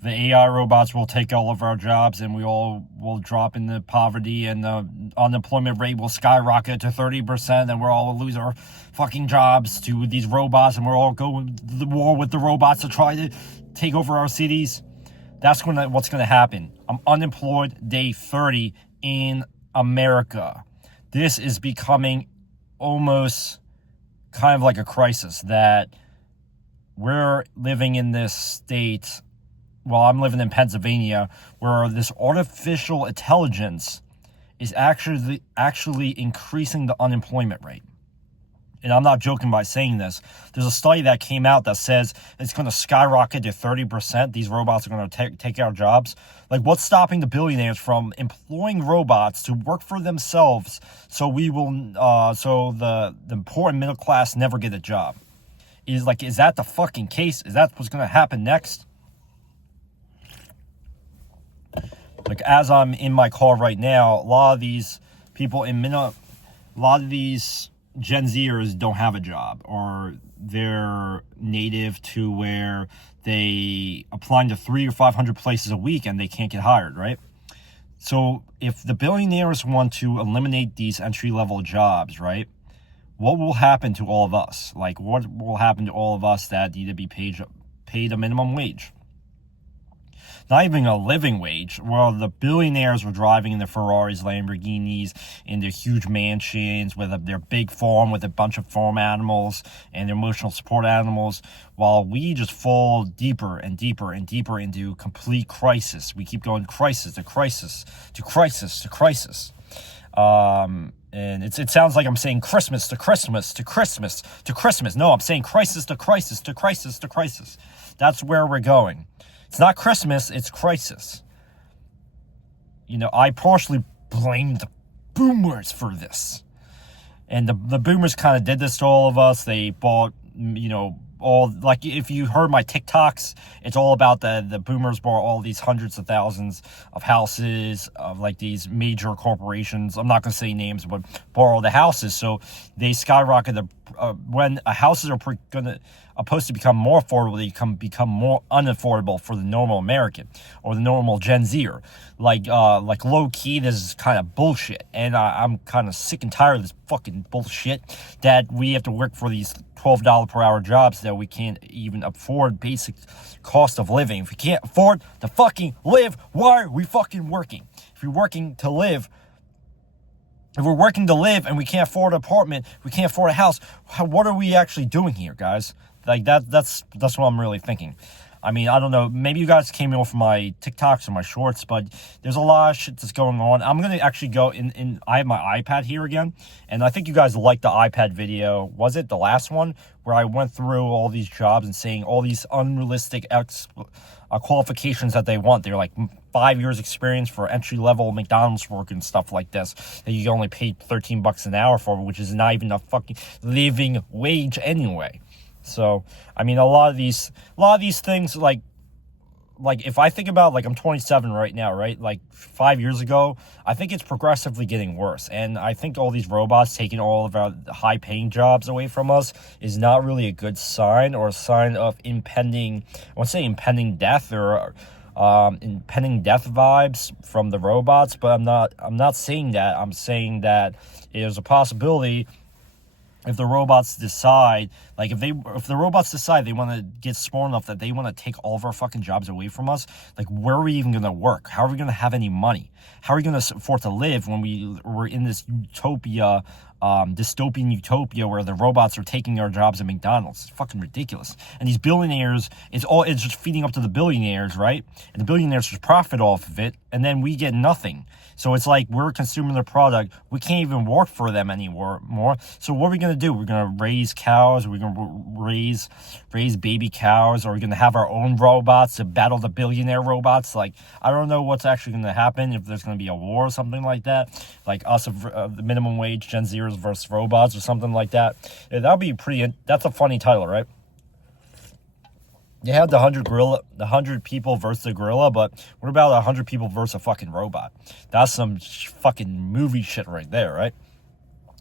the AI robots will take all of our jobs and we all will drop into poverty and the unemployment rate will skyrocket to 30% and we'll all lose our fucking jobs to these robots and we're all going to the war with the robots to try to take over our cities. That's what's going to happen. I'm unemployed day 30 in America. This is becoming almost kind of like a crisis that we're living in this state. Well, I'm living in Pennsylvania, where this artificial intelligence is actually increasing the unemployment rate. And I'm not joking by saying this. There's a study that came out that says it's going to skyrocket to 30%. These robots are going to take our jobs. Like, what's stopping the billionaires from employing robots to work for themselves so the poor and middle class never get a job? Is that the fucking case? Is that what's going to happen next? Like, as I'm in my car right now, a lot of these Gen Zers don't have a job, or they're native to where they applying to 300 or 500 places a week and they can't get hired, right? So if the billionaires want to eliminate these entry-level jobs, right, what will happen to all of us? Like, what will happen to all of us that need to be paid a minimum wage? Not even a living wage. Well, the billionaires were driving in their Ferraris, Lamborghinis, in their huge mansions with their big farm with a bunch of farm animals and their emotional support animals, while we just fall deeper and deeper and deeper into complete crisis. We keep going crisis to crisis to crisis to crisis. And it sounds like I'm saying Christmas to Christmas to Christmas to Christmas. No, I'm saying crisis to crisis to crisis to crisis. That's where we're going. It's not Christmas, it's crisis. You know, I partially blame the boomers for this. And the boomers kind of did this to all of us. They bought, like, if you heard my TikToks, it's all about the boomers bought all these hundreds of thousands of houses of, like, these major corporations. I'm not going to say names, but borrow the houses. So they skyrocketed. When houses are supposed to become more affordable, they become more unaffordable for the normal American or the normal Gen Zer. Like low key, this is kind of bullshit, and I'm kind of sick and tired of this fucking bullshit that we have to work for these $12 per hour jobs that we can't even afford basic cost of living. If we can't afford to fucking live, why are we fucking working? If we're working to live. If we're working to live and we can't afford an apartment, we can't afford a house, what are we actually doing here, guys? Like, that's what I'm really thinking. I mean, I don't know, maybe you guys came off my TikToks or my shorts, but there's a lot of shit that's going on. I'm going to actually go in, I have my iPad here again, and I think you guys liked the iPad video. Was it the last one? Where I went through all these jobs and saying all these unrealistic qualifications that they want. They're like 5 years experience for entry-level McDonald's work and stuff like this that you only pay $13 an hour for, which is not even a fucking living wage anyway. So, I mean, a lot of these things, like if I think about, like, I'm 27 right now, right? Like 5 years ago, I think it's progressively getting worse. And I think all these robots taking all of our high paying jobs away from us is not really a good sign, or a sign of impending death, or impending death vibes from the robots. But I'm not saying that. I'm saying that there's a possibility, if the robots decide, like, if the robots decide they want to get smart enough that they want to take all of our fucking jobs away from us, like, where are we even going to work? How are we going to have any money? How are we going to afford to live when we're in this utopia, dystopian utopia where the robots are taking our jobs at McDonald's? It's fucking ridiculous. And these billionaires, it's just feeding up to the billionaires, right? And the billionaires just profit off of it, and then we get nothing. So it's like we're consuming their product. We can't even work for them anymore. So what are we going to do? We're going to raise cows. We're going to raise baby cows. Or we're going to have our own robots to battle the billionaire robots. Like, I don't know what's actually going to happen, if there's going to be a war or something like that. Like us, the minimum wage, Gen Zers versus robots or something like that. Yeah, that would be that's a funny title, right? They had the 100 people versus the gorilla, but what about 100 people versus a fucking robot? That's some fucking movie shit right there, right?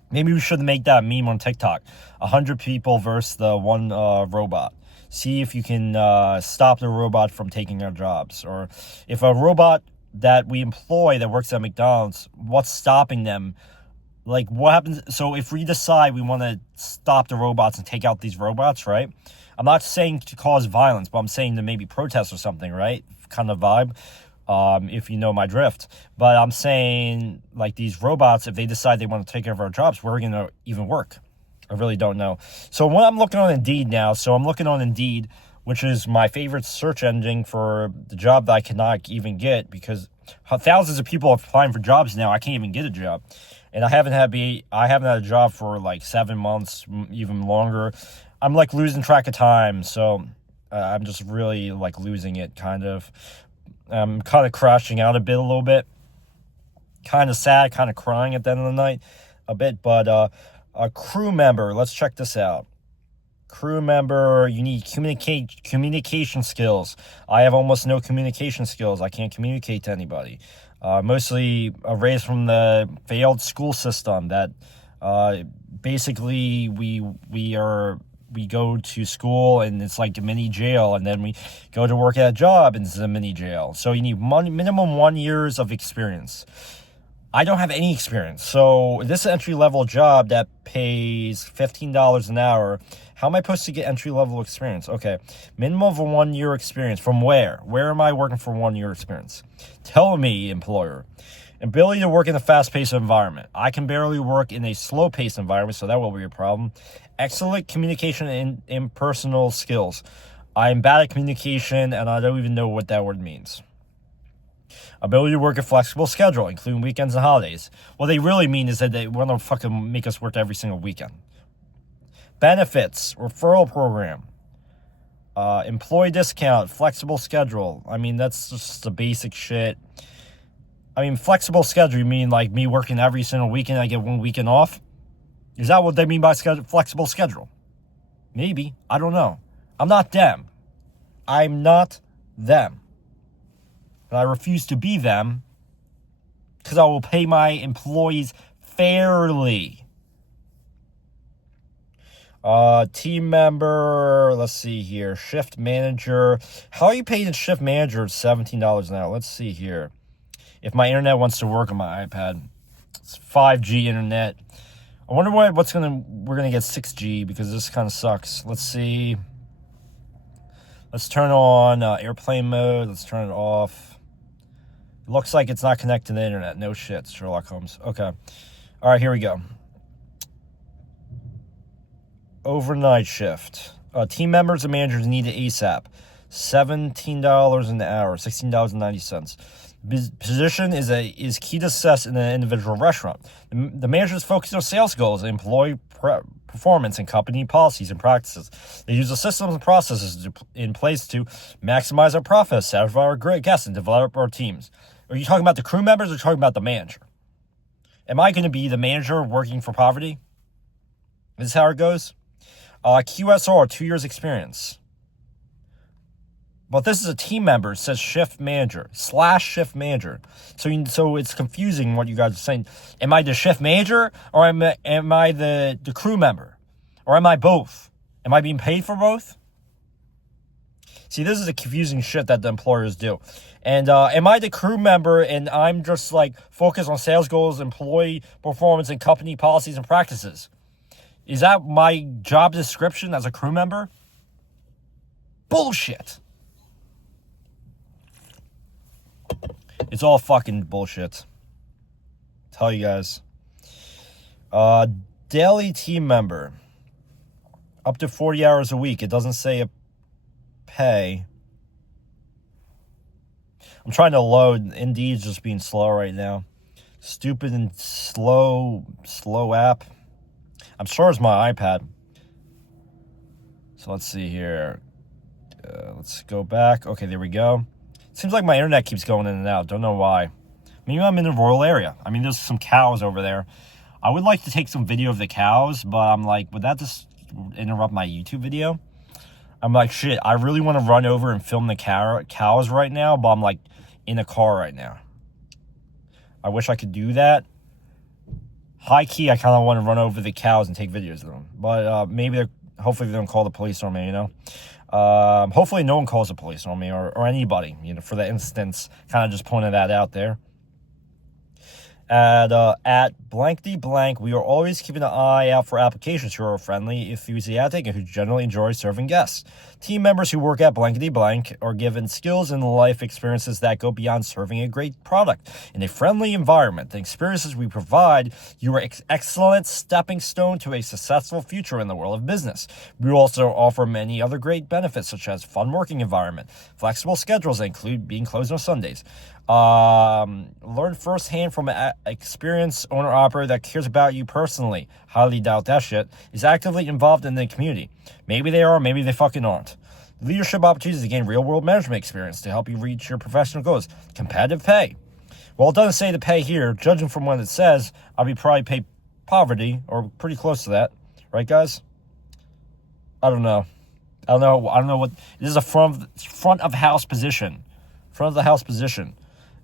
Maybe we should make that meme on TikTok. 100 people versus the one robot. See if you can stop the robot from taking our jobs. Or if a robot that we employ that works at McDonald's, what's stopping them? Like, what happens? So if we decide we want to stop the robots and take out these robots, right? I'm not saying to cause violence, but I'm saying to maybe protest or something, right? Kind of vibe, if you know my drift. But I'm saying, like, these robots, if they decide they want to take over our jobs, where are we going to even work? I really don't know. So what I'm looking on Indeed now, which is my favorite search engine for the job that I cannot even get, because thousands of people are applying for jobs now. I can't even get a job. And I haven't had a job for like 7 months, even longer. I'm like losing track of time. So I'm just really like losing it, kind of. I'm kind of crashing out a little bit. Kind of sad, kind of crying at the end of the night a bit. But a crew member, let's check this out. Crew member, you need communication skills. I have almost no communication skills. I can't communicate to anybody. Mostly raised from the failed school system that basically we go to school and it's like a mini jail, and then we go to work at a job and it's a mini jail. So you need minimum 1 year of experience. I don't have any experience. So this entry-level job that pays $15 an hour, how am I supposed to get entry-level experience? Okay, minimum of a 1 year experience. From where? Where am I working for 1 year experience? Tell me, employer. Ability to work in a fast-paced environment. I can barely work in a slow-paced environment, so that will be a problem. Excellent communication and interpersonal skills. I'm bad at communication, and I don't even know what that word means. Ability to work a flexible schedule, including weekends and holidays. What they really mean is that they want to fucking make us work every single weekend. Benefits, referral program, employee discount, flexible schedule. I mean, that's just the basic shit. I mean, flexible schedule, you mean like me working every single weekend, I get 1 weekend off? Is that what they mean by flexible schedule? Maybe. I don't know. I'm not them. I'm not them. And I refuse to be them because I will pay my employees fairly. Team member, let's see here. Shift manager. How are you paid a shift manager at $17 an hour? Let's see here. If my internet wants to work on my iPad, it's 5G internet. I wonder we're gonna get 6G because this kind of sucks. Let's see. Let's turn on airplane mode. Let's turn it off. It looks like it's not connected to the internet. No shit, Sherlock Holmes. Okay. All right, here we go. Overnight shift. Team members and managers need it ASAP. $17 an hour, $16.90. Position is key to success in an individual restaurant. The managers focus on sales goals, employee performance, and company policies and practices. They use the systems and processes in place to maximize our profits, satisfy our great guests, and develop our teams. Are you talking about the crew members or are you talking about the manager? Am I going to be the manager working for poverty? Is this how it goes? QSR, 2 years experience. But this is a team member. It says shift manager / shift manager. So it's confusing what you guys are saying. Am I the shift manager or am I the crew member? Or am I both? Am I being paid for both? See, this is the confusing shit that the employers do. And am I the crew member and I'm just like focused on sales goals, employee performance, and company policies and practices? Is that my job description as a crew member? Bullshit. It's all fucking bullshit. Tell you guys. Daily team member. Up to 40 hours a week. It doesn't say a pay. I'm trying to load. Indeed's just being slow right now. Stupid and slow app. I'm sure it's my iPad. So let's see here. Let's go back. Okay, there we go. Seems like my internet keeps going in and out. Don't know why. Maybe I'm in a rural area. I mean, there's some cows over there. I would like to take some video of the cows, but I'm like, would that just interrupt my YouTube video? I'm like, shit, I really want to run over and film the cows right now, but I'm like in a car right now. I wish I could do that. High key, I kind of want to run over the cows and take videos of them. But maybe, hopefully they don't call the police on me, you know? Hopefully no one calls the police on me or anybody, for the instance. Kind of just pointing that out there. At blank D blank, we are always keeping an eye out for applications who are friendly, enthusiastic, and who generally enjoy serving guests. Team members who work at blank D blank are given skills and life experiences that go beyond serving a great product. In a friendly environment, the experiences we provide you are excellent stepping stone to a successful future in the world of business. We also offer many other great benefits, such as fun working environment, flexible schedules that include being closed on Sundays. Learn firsthand from an experienced owner-operator that cares about you personally. Highly doubt that shit. Is actively involved in the community. Maybe they are, maybe they fucking aren't. Leadership opportunities to gain real-world management experience to help you reach your professional goals. Competitive pay. Well, it doesn't say the pay here. Judging from what it says, I'll be probably paid poverty, or pretty close to that. Right, guys? I don't know what... This is a front of house position. Front of the house position.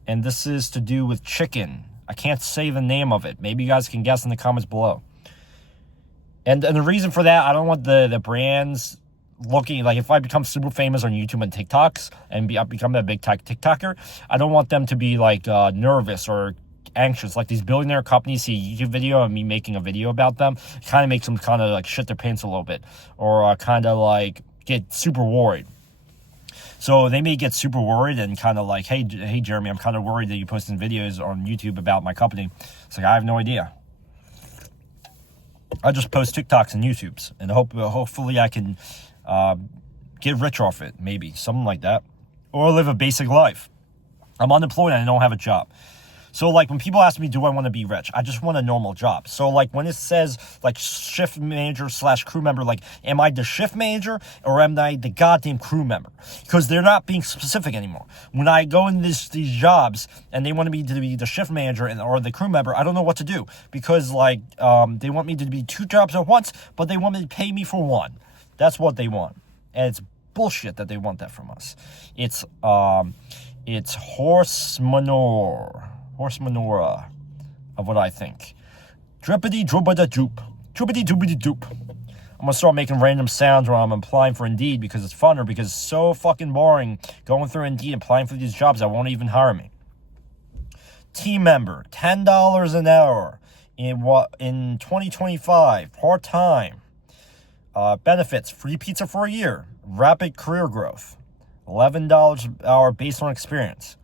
And this is to do with chicken. I can't say the name of it. Maybe you guys can guess in the comments below. And the reason for that, I don't want the brands looking, like if I become super famous on YouTube and TikToks and become a big TikToker, I don't want them to be like nervous or anxious. Like these billionaire companies see a YouTube video and me making a video about them, it kind of makes them kind of like shit their pants a little bit, or kind of like get super worried. So they may get super worried and kind of like, hey, Jeremy, I'm kind of worried that you're posting videos on YouTube about my company. It's like, I have no idea. I just post TikToks and YouTubes, and hopefully I can get rich off it, maybe, something like that. Or live a basic life. I'm unemployed and I don't have a job. So, like, when people ask me, do I want to be rich? I just want a normal job. So, like, when it says, like, shift manager / crew member, like, am I the shift manager or am I the goddamn crew member? Because they're not being specific anymore. When I go in these jobs and they want me to be the shift manager or the crew member, I don't know what to do. Because, like, they want me to be 2 jobs at once, but they want me to pay me for 1. That's what they want. And it's bullshit that they want that from us. It's horse manure of what I think. Drippity droopity doop. Droopity doopity doop. I'm gonna start making random sounds when I'm applying for Indeed because it's fun, or because it's so fucking boring going through Indeed applying for these jobs that won't even hire me. Team member, $10 an hour in 2025, part-time. Benefits, free pizza for a year, rapid career growth, $11 an hour based on experience.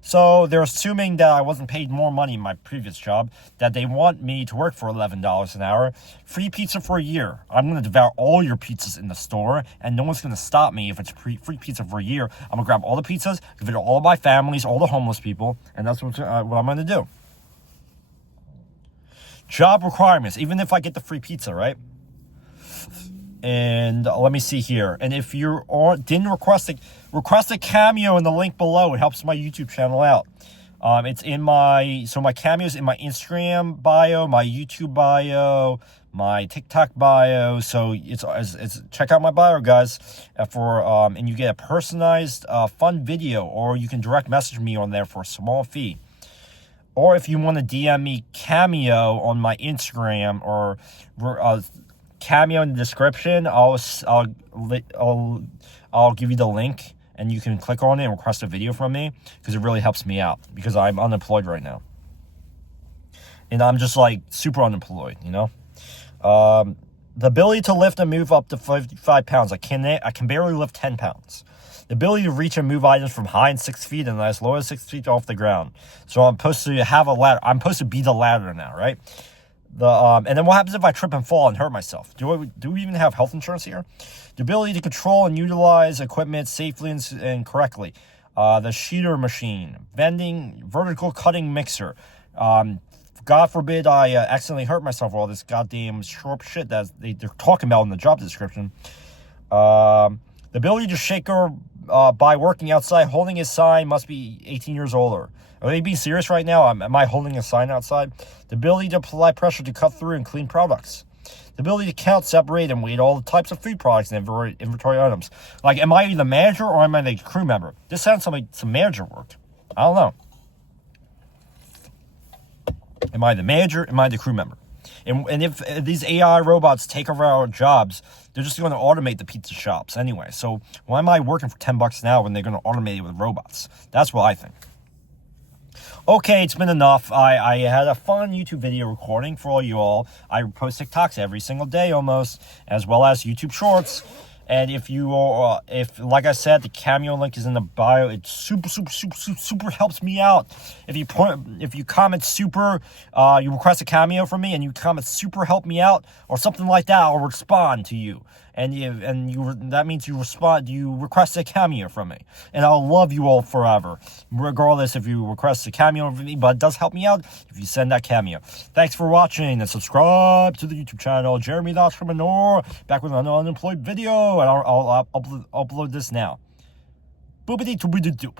So they're assuming that I wasn't paid more money in my previous job, that they want me to work for $11 an hour. Free pizza for a year. I'm going to devour all your pizzas in the store, and no one's going to stop me if it's free pizza for a year. I'm going to grab all the pizzas, give it to all of my families, all the homeless people, and that's what I'm going to do. Job requirements, even if I get the free pizza, right? And let me see here. And if you didn't request a Cameo in the link below. It helps my YouTube channel out. It's in my Cameo's in my Instagram bio, my YouTube bio, my TikTok bio. So it's check out my bio, guys, and you get a personalized fun video, or you can direct message me on there for a small fee. Or if you want to DM me Cameo on my Instagram, or Cameo in the description, I'll give you the link, and you can click on it and request a video from me, because it really helps me out, because I'm unemployed right now. And I'm just like super unemployed, you know? The ability to lift and move up to 55 pounds. I can barely lift 10 pounds. The ability to reach and move items from high and 6 feet and as low as 6 feet off the ground. So I'm supposed to have a ladder. I'm supposed to be the ladder now, right? And then what happens if I trip and fall and hurt myself? Do we even have health insurance here? The ability to control and utilize equipment safely and correctly. The sheeter machine, vertical cutting mixer. God forbid I accidentally hurt myself with all this goddamn sharp shit that they're talking about in the job description. The ability to shake her by working outside, holding a sign, must be 18 years older. Are they being serious right now? Am I holding a sign outside? The ability to apply pressure to cut through and clean products. The ability to count, separate, and weight all the types of food products and inventory items. Like, am I the manager or am I the crew member? This sounds like some manager work. I don't know. Am I the manager? Am I the crew member? And if these AI robots take over our jobs, They're just going to automate the pizza shops anyway. So why am I working for $10 an hour when they're going to automate it with robots? That's what I think. Okay, it's been enough. I had a fun YouTube video recording for all you all. I post TikToks every single day almost, as well as YouTube Shorts. And if like I said, the Cameo link is in the bio. It super helps me out. If you comment super, you request a Cameo from me, and you comment super help me out or something like that, I'll respond to you. That means you request a Cameo from me, and I'll love you all forever, regardless if you request a Cameo from me. But it does help me out if you send that Cameo. Thanks for watching, and subscribe to the YouTube channel Jeremy the Entrepreneur. Back with another unemployed video, and I'll upload this now. Boopity doop.